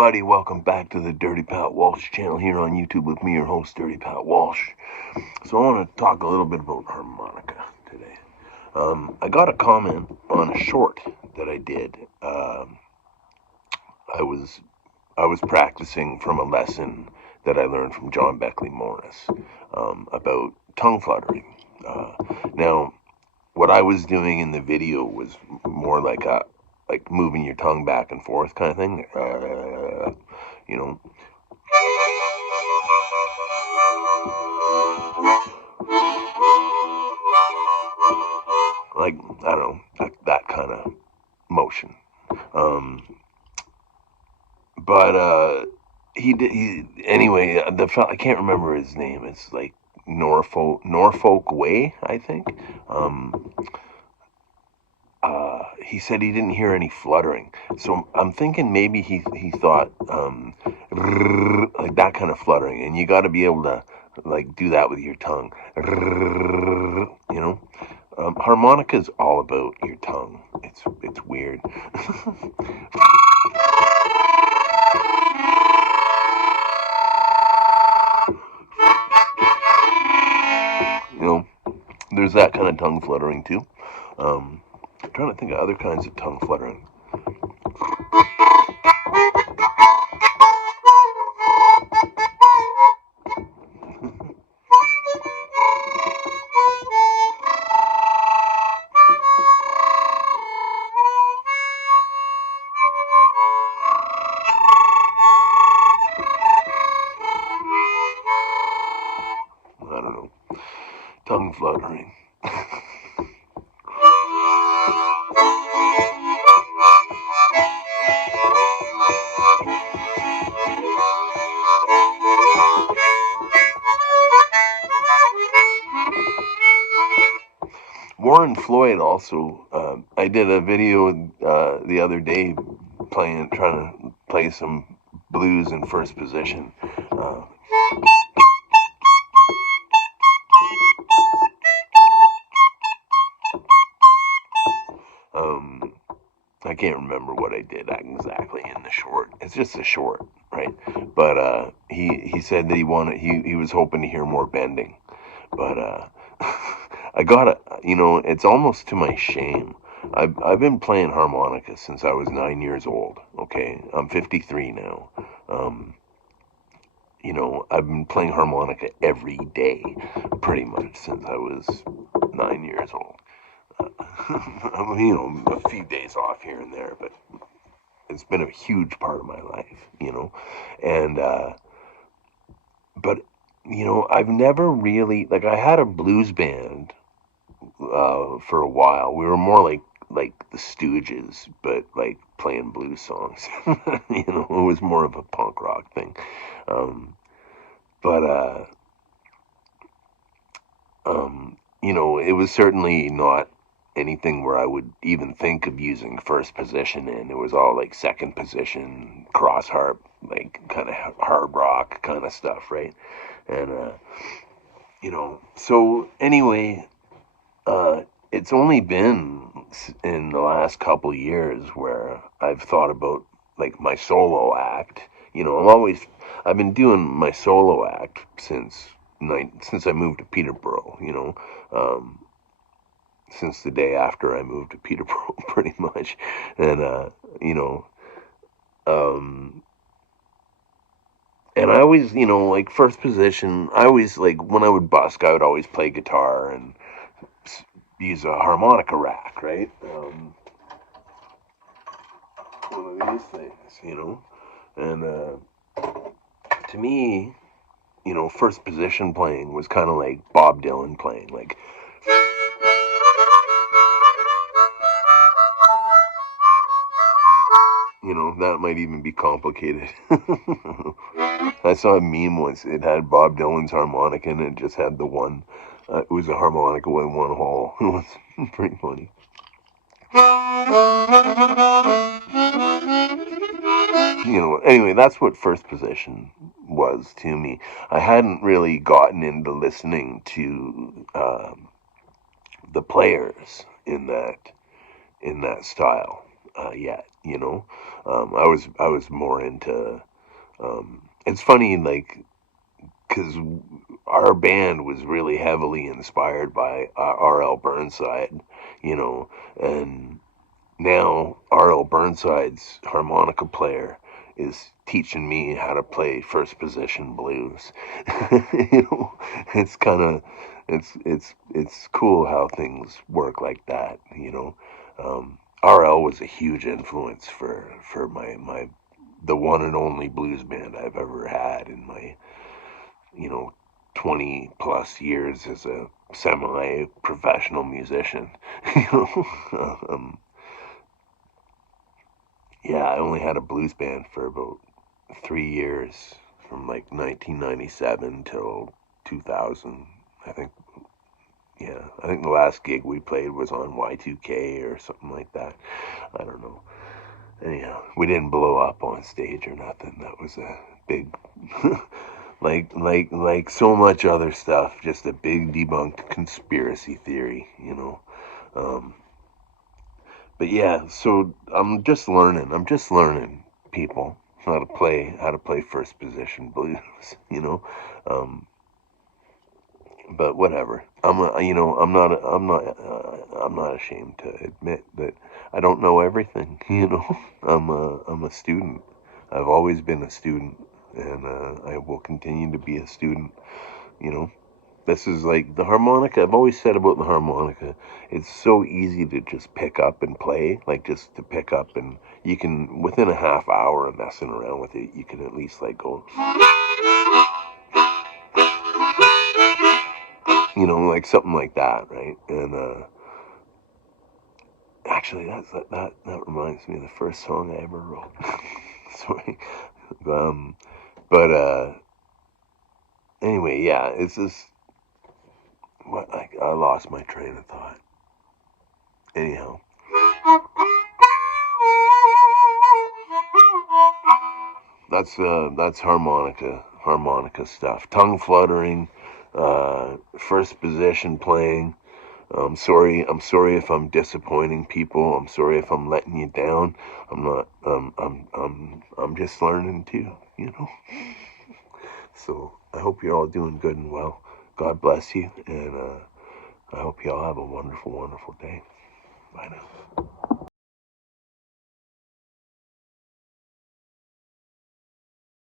everybody, welcome back to the Dirty Pat Walsh channel here on YouTube with me, your host, Dirty Pat Walsh. So I want to talk a little bit about harmonica today. I got a comment on a short that I did. I was practicing from a lesson that I learned from John Beckley Morris about tongue fluttering. Now, what I was doing in the video was more like moving your tongue back and forth kind of thing, you know. Like, I don't know, that kind of motion. But anyway, I can't remember his name. It's like Norfolk Way, I think. He said he didn't hear any fluttering. So I'm thinking maybe he thought, like that kind of fluttering. And you got to be able to, like, do that with your tongue. You know? Harmonica is all about your tongue. It's weird. You know, there's that kind of tongue fluttering too. I'm trying to think of other kinds of tongue fluttering. I don't know. Tongue fluttering. Warren Floyd also, I did a video the other day trying to play some blues in first position. I can't remember what I did exactly in the short. It's just a short, right? But he said that he was hoping to hear more bending. But I gotta, it's almost to my shame. I've been playing harmonica since I was 9 years old. Okay, I'm 53 now. I've been playing harmonica every day, pretty much since I was 9 years old. A few days off here and there, but it's been a huge part of my life, and but I've never really, like, I had a blues band for a while. We were more like the Stooges, but like playing blues songs. It was more of a punk rock thing. But it was certainly not anything where I would even think of using first position in. It was all like second position, cross harp, like kind of hard rock kind of stuff, right? And so anyway, it's only been in the last couple years where I've thought about, like, my solo act. I've been doing my solo act since I moved to Peterborough, since the day after I moved to Peterborough, pretty much. And, and I always, like, first position, I always, like, when I would busk, I would always play guitar and use a harmonica rack, right? One of these things, and to me, first position playing was kind of like Bob Dylan playing, like, that might even be complicated. I saw a meme once. It had Bob Dylan's harmonica and it just had the one. It was a harmonica with one hole. It was pretty funny. Anyway, that's what first position was to me. I hadn't really gotten into listening to the players in that style yet. you know. I was more into. It's funny, like, because our band was really heavily inspired by R.L. Burnside, you know, and now R.L. Burnside's harmonica player is teaching me how to play first position blues. You know, it's kind of it's cool how things work like that. You know, RL was a huge influence for my the one and only blues band I've ever had in my, you know, 20 plus years as a semi professional musician. You know, yeah, I only had a blues band for about 3 years, from like 1997 till 2000. I think, yeah, I think the last gig we played was on Y2K or something like that. I don't know. Anyhow, we didn't blow up on stage or nothing. That was a big, like so much other stuff, just a big debunked conspiracy theory, you know. Um, but yeah, so I'm just learning, people, how to play first position blues, you know. Um, but whatever. You know, I'm not ashamed to admit that I don't know everything. You know, I'm a student. I've always been a student, and I will continue to be a student. You know, this is like the harmonica. I've always said about the harmonica, it's so easy to just pick up and play, like just to pick up, and you can, within a half hour of messing around with it, you can at least like go, you know, like something like that, right? And actually, that reminds me of the first song I ever wrote. Sorry, um, but anyway, yeah, it's just what I lost my train of thought. Anyhow, that's harmonica stuff. Tongue fluttering, first position playing. I'm sorry if I'm disappointing people. I'm sorry if I'm letting you down. I'm not. I'm just learning too. You know. So I hope you're all doing good and well. God bless you, and I hope you all have a wonderful, wonderful day. Bye now.